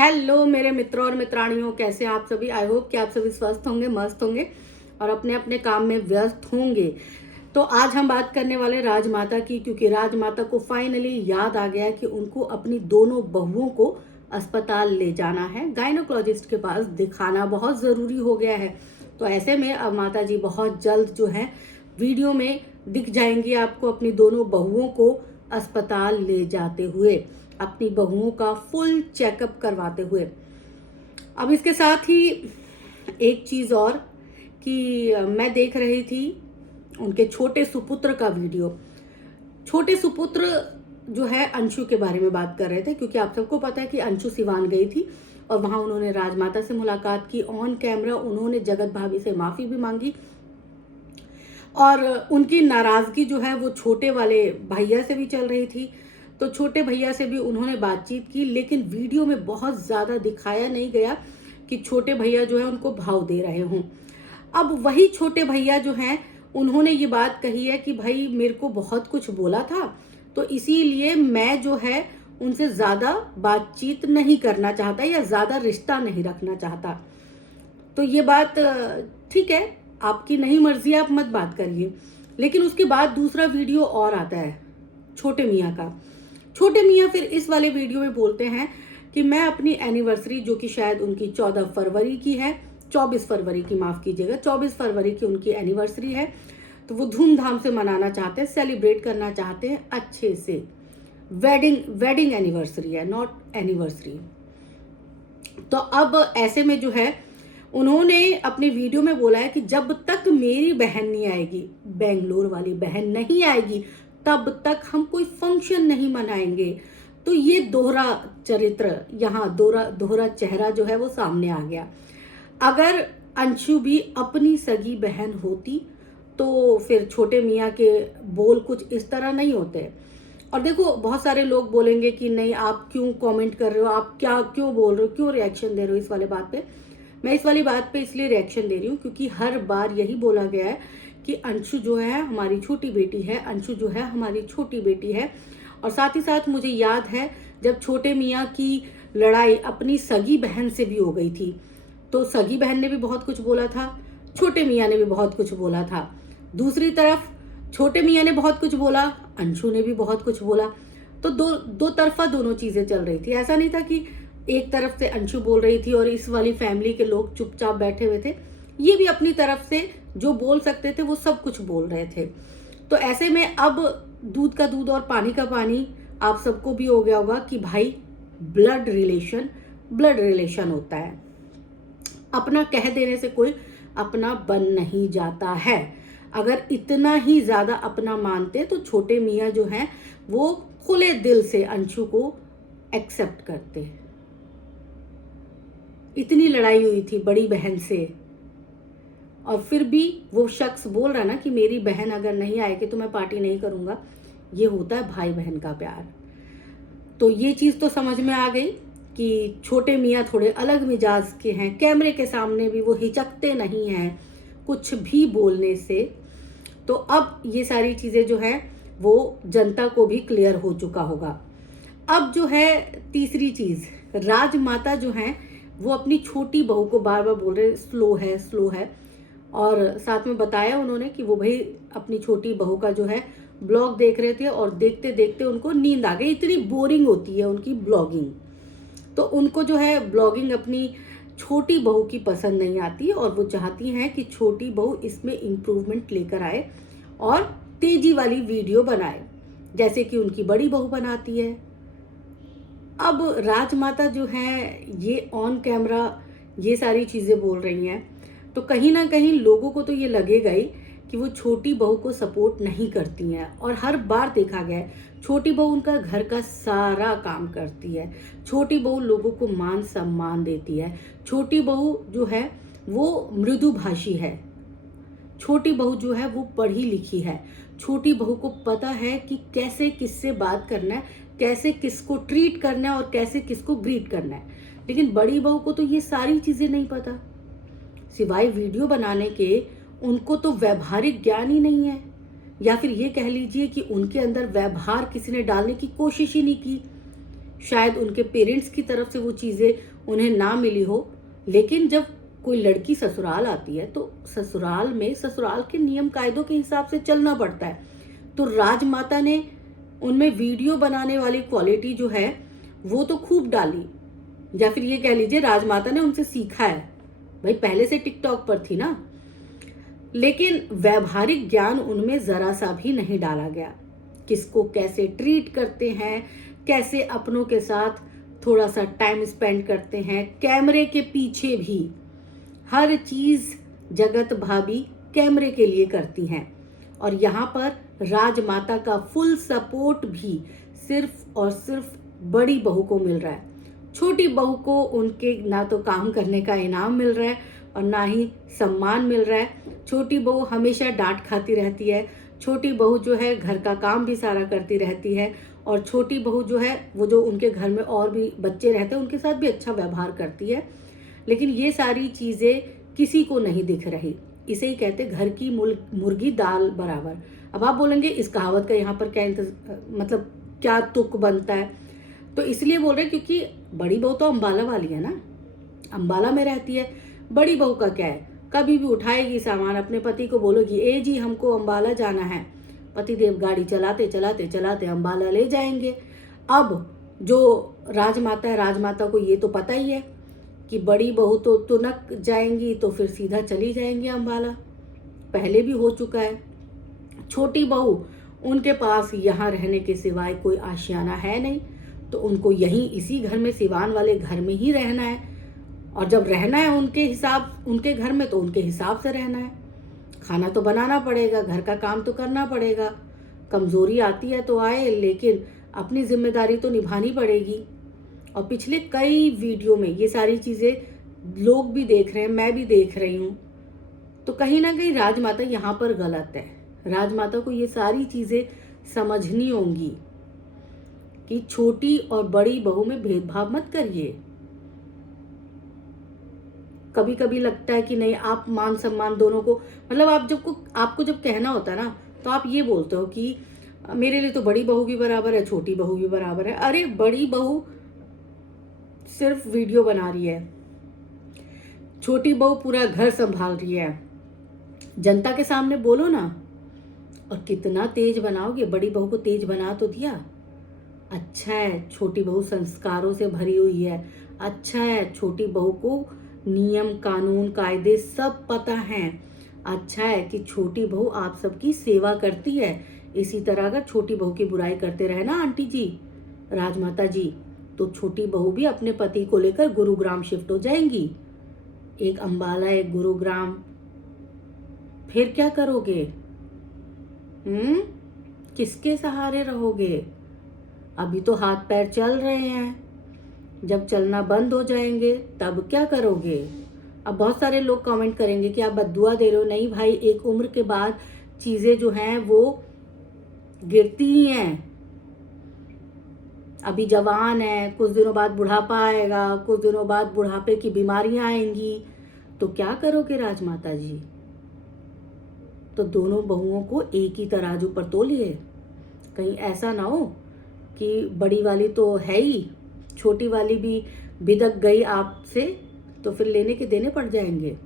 Hello मेरे मित्रों और मित्राणियों, कैसे आप सभी। आई होप कि आप सभी स्वस्थ होंगे, मस्त होंगे और अपने अपने काम में व्यस्त होंगे। तो आज हम बात करने वाले राजमाता की, क्योंकि राजमाता को फाइनली याद आ गया कि उनको अपनी दोनों बहुओं को अस्पताल ले जाना है, गायनोकोलॉजिस्ट के पास दिखाना बहुत ज़रूरी हो गया है। तो ऐसे में अब माता जी बहुत जल्द जो है वीडियो में दिख जाएंगी आपको अपनी दोनों बहुओं को अस्पताल ले जाते हुए, अपनी बहुओं का फुल चेकअप करवाते हुए। अब इसके साथ ही एक चीज़ और कि मैं देख रही थी उनके छोटे सुपुत्र का वीडियो। छोटे सुपुत्र जो है अंशु के बारे में बात कर रहे थे, क्योंकि आप सबको पता है कि अंशु सिवान गई थी और वहां उन्होंने राजमाता से मुलाकात की। ऑन कैमरा उन्होंने जगत भाभी से माफ़ी भी मांगी और उनकी नाराज़गी जो है वो छोटे वाले भैया से भी चल रही थी। तो छोटे भैया से भी उन्होंने बातचीत की, लेकिन वीडियो में बहुत ज़्यादा दिखाया नहीं गया कि छोटे भैया जो है उनको भाव दे रहे हों। अब वही छोटे भैया जो हैं उन्होंने ये बात कही है कि भाई मेरे को बहुत कुछ बोला था, तो इसीलिए मैं जो है उनसे ज़्यादा बातचीत नहीं करना चाहता या ज़्यादा रिश्ता नहीं रखना चाहता। तो ये बात ठीक है, आपकी नहीं मर्जी, आप मत बात करिए। लेकिन उसके बाद दूसरा वीडियो और आता है छोटे मियाँ का। छोटे मियाँ फिर इस वाले वीडियो में बोलते हैं कि मैं अपनी एनिवर्सरी, जो कि शायद उनकी 14 फरवरी की है, 24 फरवरी की, माफ़ कीजिएगा, 24 फरवरी की उनकी एनिवर्सरी है, तो वो धूमधाम से मनाना चाहते हैं, सेलिब्रेट करना चाहते हैं अच्छे से। वेडिंग एनिवर्सरी है, नॉट एनिवर्सरी। तो अब ऐसे में जो है उन्होंने अपने वीडियो में बोला है कि जब तक मेरी बहन नहीं आएगी, बेंगलोर वाली बहन नहीं आएगी, तब तक हम कोई फंक्शन नहीं मनाएंगे। तो ये दोहरा चरित्र, यहाँ दोहरा चेहरा जो है वो सामने आ गया। अगर अंशु भी अपनी सगी बहन होती तो फिर छोटे मियाँ के बोल कुछ इस तरह नहीं होते। और देखो, बहुत सारे लोग बोलेंगे कि नहीं, आप क्यों कमेंट कर रहे हो, आप क्या क्यों बोल रहे हो, क्यों रिएक्शन दे रहे हो इस वाले बात पे। मैं इस वाली बात पे इसलिए रिएक्शन दे रही हूँ क्योंकि हर बार यही बोला गया है कि अंशु जो है हमारी छोटी बेटी है, अंशु जो है हमारी छोटी बेटी है। और साथ ही साथ मुझे याद है जब छोटे मियाँ की लड़ाई अपनी सगी बहन से भी हो गई थी, तो सगी बहन ने भी बहुत कुछ बोला था, छोटे मियाँ ने भी बहुत कुछ बोला था। दूसरी तरफ छोटे मियाँ ने बहुत कुछ बोला, अंशु ने भी बहुत कुछ बोला। तो दो तरफा दोनों चीज़ें चल रही थी। ऐसा नहीं था कि एक तरफ से अंशु बोल रही थी और इस वाली फैमिली के लोग चुपचाप बैठे हुए थे। ये भी अपनी तरफ से जो बोल सकते थे वो सब कुछ बोल रहे थे। तो ऐसे में अब दूध का दूध और पानी का पानी आप सबको भी हो गया होगा कि भाई ब्लड रिलेशन होता है। अपना कह देने से कोई अपना बन नहीं जाता है। अगर इतना ही ज़्यादा अपना मानते तो छोटे मियाँ जो हैं वो खुले दिल से अंशु को एक्सेप्ट करते। इतनी लड़ाई हुई थी बड़ी बहन से और फिर भी वो शख्स बोल रहा ना कि मेरी बहन अगर नहीं आएगी तो मैं पार्टी नहीं करूँगा। ये होता है भाई बहन का प्यार। तो ये चीज़ तो समझ में आ गई कि छोटे मियाँ थोड़े अलग मिजाज के हैं। कैमरे के सामने भी वो हिचकते नहीं हैं कुछ भी बोलने से। तो अब ये सारी चीज़ें जो है वो जनता को भी क्लियर हो चुका होगा। अब जो है तीसरी चीज़, राजमाता जो हैं वो अपनी छोटी बहू को बार बार बोल रहे स्लो है। और साथ में बताया उन्होंने कि वो भाई अपनी छोटी बहू का जो है ब्लॉग देख रहे थे और देखते देखते उनको नींद आ गई। इतनी बोरिंग होती है उनकी ब्लॉगिंग। तो उनको जो है ब्लॉगिंग अपनी छोटी बहू की पसंद नहीं आती और वो चाहती हैं कि छोटी बहू इसमें इम्प्रूवमेंट लेकर आए और तेजी वाली वीडियो बनाए, जैसे कि उनकी बड़ी बहू बनाती है। अब राजमाता जो है ये ऑन कैमरा ये सारी चीज़ें बोल रही हैं, तो कहीं ना कहीं लोगों को तो ये लगेगा ही कि वो छोटी बहू को सपोर्ट नहीं करती हैं। और हर बार देखा गया है छोटी बहू उनका घर का सारा काम करती है, छोटी बहू लोगों को मान सम्मान देती है, छोटी बहू जो है वो मृदुभाषी है, छोटी बहू जो है वो पढ़ी लिखी है, छोटी बहू को पता है कि कैसे किससे बात करना है, कैसे किसको ट्रीट करना है और कैसे किसको ग्रीट करना है। लेकिन बड़ी बहू को तो ये सारी चीज़ें नहीं पता। सिवाय वीडियो बनाने के उनको तो व्यवहारिक ज्ञान ही नहीं है, या फिर ये कह लीजिए कि उनके अंदर व्यवहार किसी ने डालने की कोशिश ही नहीं की शायद उनके पेरेंट्स की तरफ से वो चीज़ें उन्हें ना मिली हो, लेकिन जब कोई लड़की ससुराल आती है तो ससुराल में ससुराल के नियम कायदों के हिसाब से चलना पड़ता है। तो राजमाता ने उनमें वीडियो बनाने वाली क्वालिटी जो है वो तो खूब डाली, या फिर ये कह लीजिए राजमाता ने उनसे सीखा है। भाई पहले से टिकटॉक पर थी ना, लेकिन वैवाहिक ज्ञान उनमें जरा सा भी नहीं डाला गया। किसको कैसे ट्रीट करते हैं, कैसे अपनों के साथ थोड़ा सा टाइम स्पेंड करते हैं, कैमरे के पीछे भी हर चीज जगत भाभी कैमरे के लिए करती हैं। और यहाँ पर राजमाता का फुल सपोर्ट भी सिर्फ और सिर्फ बड़ी बहू को मिल रहा है। छोटी बहू को उनके ना तो काम करने का इनाम मिल रहा है और ना ही सम्मान मिल रहा है। छोटी बहू हमेशा डांट खाती रहती है। छोटी बहू जो है घर का काम भी सारा करती रहती है, और छोटी बहू जो है वो जो उनके घर में और भी बच्चे रहते हैं उनके साथ भी अच्छा व्यवहार करती है। लेकिन ये सारी चीज़ें किसी को नहीं दिख रही। इसे ही कहते घर की मुर्गी दाल बराबर। अब आप बोलेंगे इस कहावत का यहाँ पर क्या मतलब क्या तुक बनता है? तो इसलिए बोल रहे हैं क्योंकि बड़ी बहू तो अम्बाला वाली है ना, अम्बाला में रहती है। बड़ी बहू का क्या है, कभी भी उठाएगी सामान, अपने पति को बोलेगी ए जी हमको अम्बाला जाना है, पति देव गाड़ी चलाते चलाते चलाते अम्बाला ले जाएंगे। अब जो राजमाता है, राजमाता को ये तो पता ही है कि बड़ी बहू तो तुनक जाएंगी तो फिर सीधा चली जाएंगी अम्बाला, पहले भी हो चुका है। छोटी बहू उनके पास यहाँ रहने के सिवाय कोई आशियाना है नहीं, तो उनको यहीं इसी घर में, सिवान वाले घर में ही रहना है। और जब रहना है उनके घर में तो उनके हिसाब से रहना है। खाना तो बनाना पड़ेगा, घर का काम तो करना पड़ेगा। कमजोरी आती है तो आए, लेकिन अपनी जिम्मेदारी तो निभानी पड़ेगी। और पिछले कई वीडियो में ये सारी चीज़ें लोग भी देख रहे हैं, मैं भी देख रही हूँ। तो कहीं ना कहीं राजमाता यहाँ पर गलत है। राजमाता को ये सारी चीज़ें समझनी होंगी कि छोटी और बड़ी बहू में भेदभाव मत करिए। कभी कभी लगता है कि नहीं, आप मान सम्मान दोनों को, मतलब आपको जब कहना होता है ना, तो आप ये बोलते हो कि मेरे लिए तो बड़ी बहू भी बराबर है, छोटी बहू भी बराबर है। अरे बड़ी बहू सिर्फ वीडियो बना रही है, छोटी बहू पूरा घर संभाल रही है। जनता के सामने बोलो ना। और कितना तेज बनाओगे, बड़ी बहू को तेज बना तो दिया। अच्छा है छोटी बहू संस्कारों से भरी हुई है। अच्छा है छोटी बहू को नियम कानून कायदे सब पता है। अच्छा है कि छोटी बहू आप सबकी सेवा करती है। इसी तरह अगर छोटी बहू की बुराई करते रहे ना आंटी जी, राजमाता जी, तो छोटी बहू भी अपने पति को लेकर गुरुग्राम शिफ्ट हो जाएंगी। एक अंबाला एक गुरुग्राम, फिर क्या करोगे? किसके सहारे रहोगे? अभी तो हाथ पैर चल रहे हैं, जब चलना बंद हो जाएंगे तब क्या करोगे? अब बहुत सारे लोग कमेंट करेंगे कि आप बद्दुआ दे रहे हो। नहीं भाई, एक उम्र के बाद चीजें जो हैं वो गिरती ही हैं। अभी जवान है, कुछ दिनों बाद बुढ़ापा आएगा, कुछ दिनों बाद बुढ़ापे की बीमारियां आएंगी, तो क्या करोगे राजमाता जी? तो दोनों बहुओं को एक ही तराजू पर तोलिए। कहीं ऐसा ना हो कि बड़ी वाली तो है ही, छोटी वाली भी बिदक गई आपसे, तो फिर लेने के देने पड़ जाएंगे।